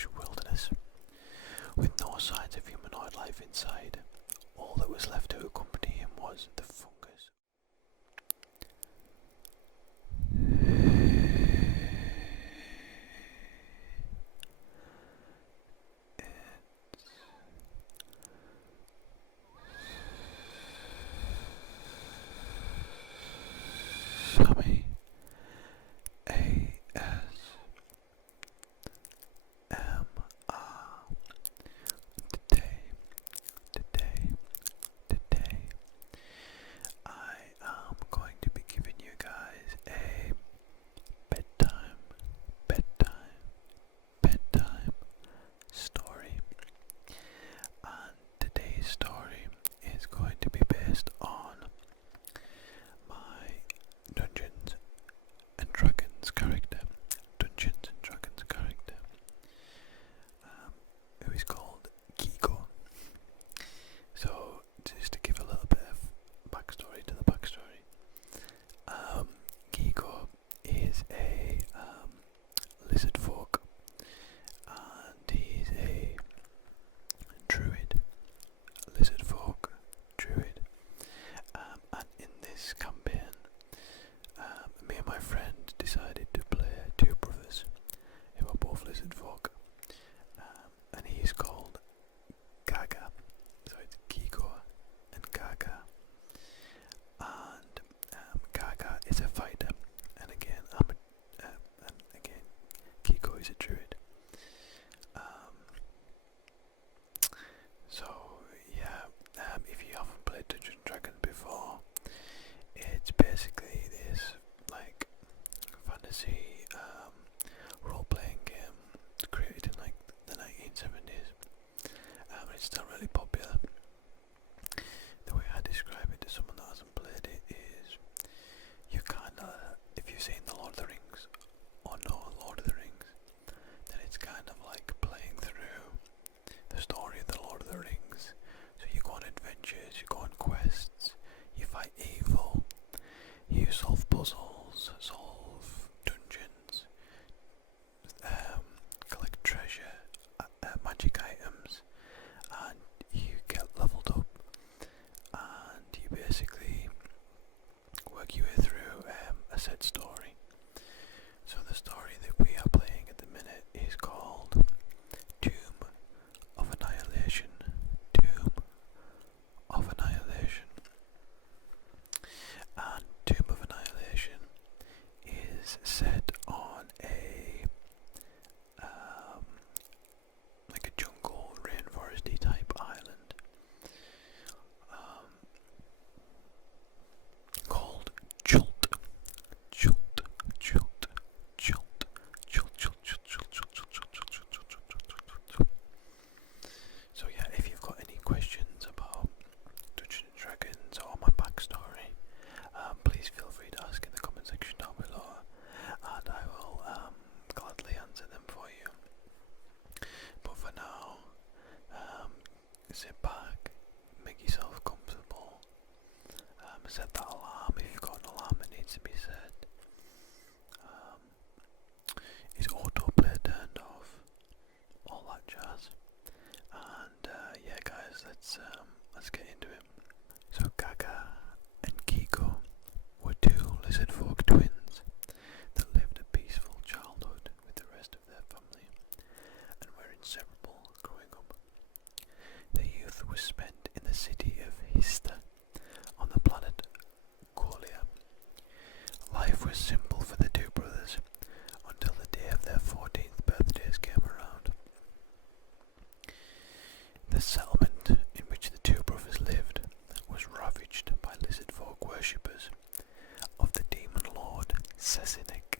lush wilderness, with no signs of humanoid life inside. All that was left to accompany him was the fungus. Sammy ASMR. Today, I am going to be giving you guys a bedtime story. And today's story is going to be based on my Dungeons and Dragons character, who is called Kiko. So, just to give a little bit of backstory to the backstory, Kiko is a lizard folk, and he's a lizard folk druid. And in this campaign, me and my friend decided to play two brothers who are both lizard folk, and he's called Gaga. So it's Kiko and Gaga, and Gaga is a fighter, and again Kiko is a druid. So yeah, if you haven't played Dungeons and Dragons before, it's basically this like fantasy role-playing game created in like the 1970s. It's still really popular. The way I describe it to someone that hasn't played it is, you kinda, if you've seen The Lord of the Rings or know Lord of the Rings, then it's kind of like playing through the story of The Lord of the Rings. So you go on adventures, you go on quests, you fight evil, you solve puzzles, solve dungeons, collect treasure, magic items, and you get leveled up, and you basically work your way through a set story. So the story that we are playing at the minute is called Tomb of Annihilation. And Tomb of Annihilation is set on a like a jungle, rainforesty type island called Jolt. So yeah, if you've got any questions about Dungeons and Dragons or my backstory, please feel free to ask in the comment section down below, and I will gladly answer them for you. But for now, sit back, make yourself comfortable, set that alarm if you've got an alarm that needs to be set. Is autoplay turned off? All that jazz. And yeah, guys, let's get into it. So Gaga and Kiko were two lizard folk twins that lived a peaceful childhood with the rest of their family, and were inseparable growing up. Their youth was spent in the city of Hista on the planet Corlia. Life was simple for the two brothers until the day of their 14th birthdays came around. The settlement in which the two brothers lived was ravaged by lizard folk worshippers of the demon lord Cesinek.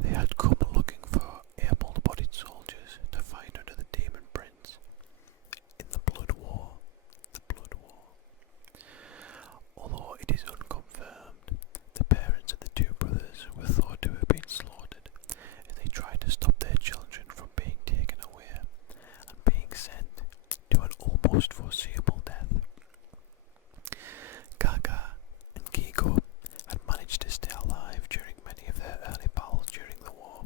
They had come looking for able-bodied soldiers to fight under the demon prince in the Blood War. Although it is unconfirmed, the parents of the two brothers were thought to have been slaughtered as they tried to stop their children from being taken away and being sent to an almost foreseeable death. Gaga and Kiko had managed to stay alive during many of their early battles during the war,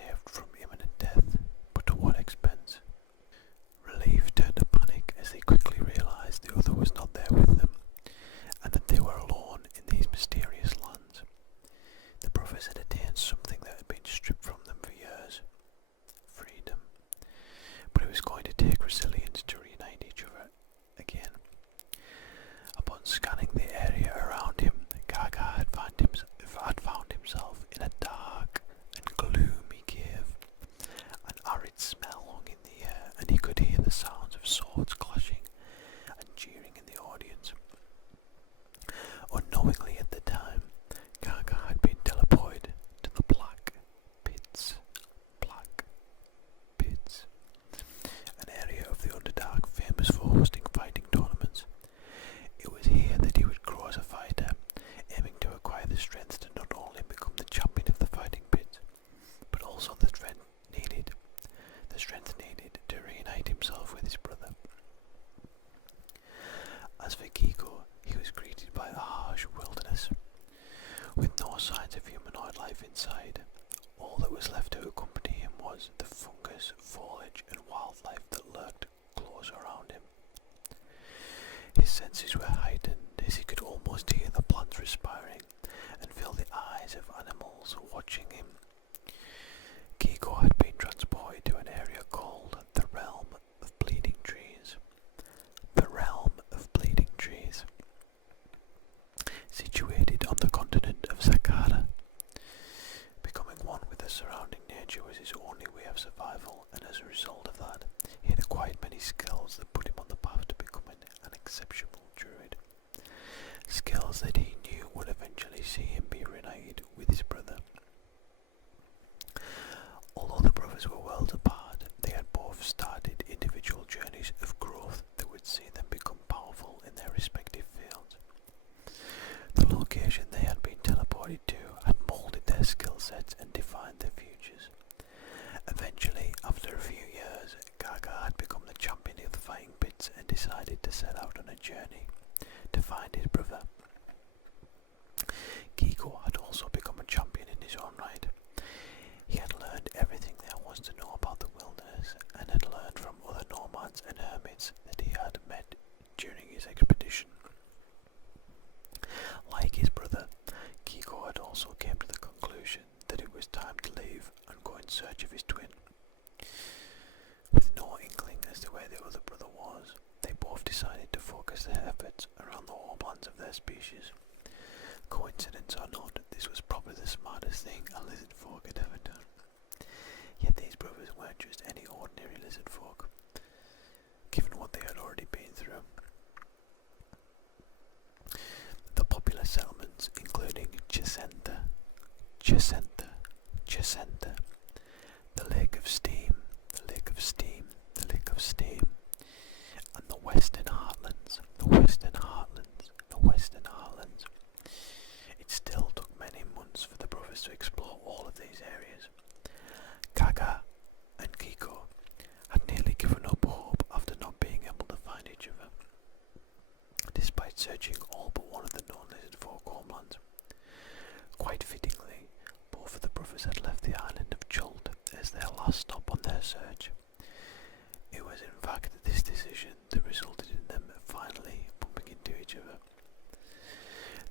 saved from imminent death, but to what expense? Relief turned to panic as they quickly realised the other was not there with them, and that they were alone in these mysterious lands. The brothers had attained something that had been stripped from them for years: freedom. But it was going to take resilience to reunite each other again. Upon scanning the area around him, Gaga had found himself in a dark and gloomy cave. An arid smell hung in the air, and he could hear the sounds of swords clashing and jeering in the audience. Unknowingly at the time, Gaga had been teleported to the Black Pits. Black Pits. An area of the Underdark famous for hosting fighting tournaments. It was here that he would grow as a fighter, aiming to acquire the strength to not only become the champion of the fighting pits, but also the strength needed to reunite himself with his brother. As for Kiko, he was greeted by a harsh wilderness, with no signs of humanoid life inside. All that was left to accompany him was the fungus, foliage and wildlife that lurked close around him. His senses were heightened as he could almost hear the plants respiring and feel the eyes of animals watching him. Kiko had been transported to an area called the Realm of Bleeding Trees. The Realm of Bleeding Trees. Situated on the continent of Saqqara. Becoming one with the surrounding nature was his only way of survival, and as a result of that, he had acquired many skills that put him on the path to becoming an exceptional druid. Skills that he knew would eventually see him be reunited with his brother. Although the brothers were worlds apart, they had both started individual journeys of growth that would see them become powerful in their respective fields. The location they had been teleported to had moulded their skill sets and defined their futures. Eventually, after a few years, Gaga had become the champion of the fighting pits and decided to set out on a journey to find his brother. Kiko had also become a champion in his own right. He had learned everything there was to know about the wilderness, and had learned from other nomads and hermits that he had met during his expedition. Like his brother, Kiko had also came to the conclusion that it was time to leave and go in search of his twin. With no inkling as to where the other brother was, they both decided to focus their efforts around the homelands of their species. Coincidence or not, this was probably the smartest thing a lizard folk had ever done. Yet these brothers weren't just any ordinary lizard folk, given what they had already been through. The popular settlements, including Chesenta, the Lake of Steam, and the Western Heartlands. It still took many months for the brothers to explore all of these areas. Gaga and Kiko had nearly given up hope after not being able to find each other, despite searching all but one of the known lizard folk homelands. Quite fittingly, both of the brothers had left the island of Chult as their last stop on their search. It was in fact this decision that resulted in them finally bumping into each other.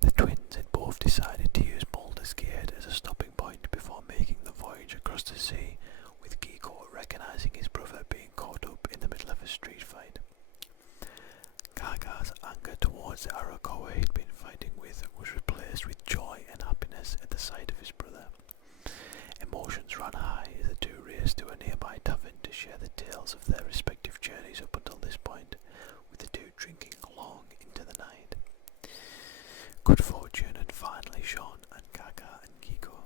The twins had both decided to use Baldur's Gate as a stopping point before making the voyage across the sea, with Kiko recognising his brother being caught up in the middle of a street fight. Gaga's anger towards the Arakoa he'd been fighting with was replaced with joy and happiness at the sight of his brother. Emotions ran high as the two raced to a nearby tavern to share the tales of their respective journeys up until this point, with the two drinking long into the night. Good fortune had finally shone on Gaga and Kiko.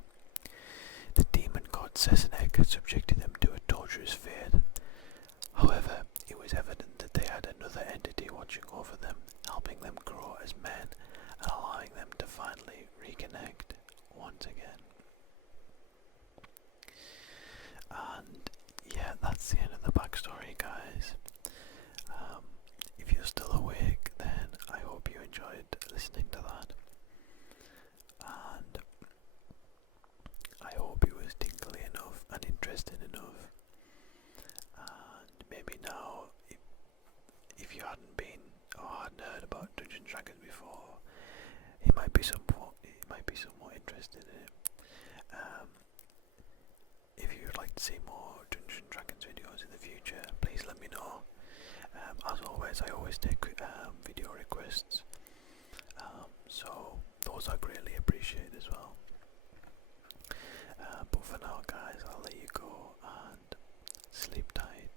The demon god Sesenek had subjected them to a torturous fate. However, it was evident that they had another entity watching over them, helping them grow as men and allowing them to finally reconnect once again. And yeah, that's the end of the backstory, guys. If you're still awake, then I hope you enjoyed listening to that. And I hope it was tingly enough and interesting enough. And maybe now, if you hadn't been or hadn't heard about Dungeons and Dragons before, it might be somewhat interested in it. If you would like to see more Dungeons and Dragons videos in the future, please let me know. As always, I always take video requests, so those are greatly appreciated as well. But for now, guys, I'll let you go and sleep tight.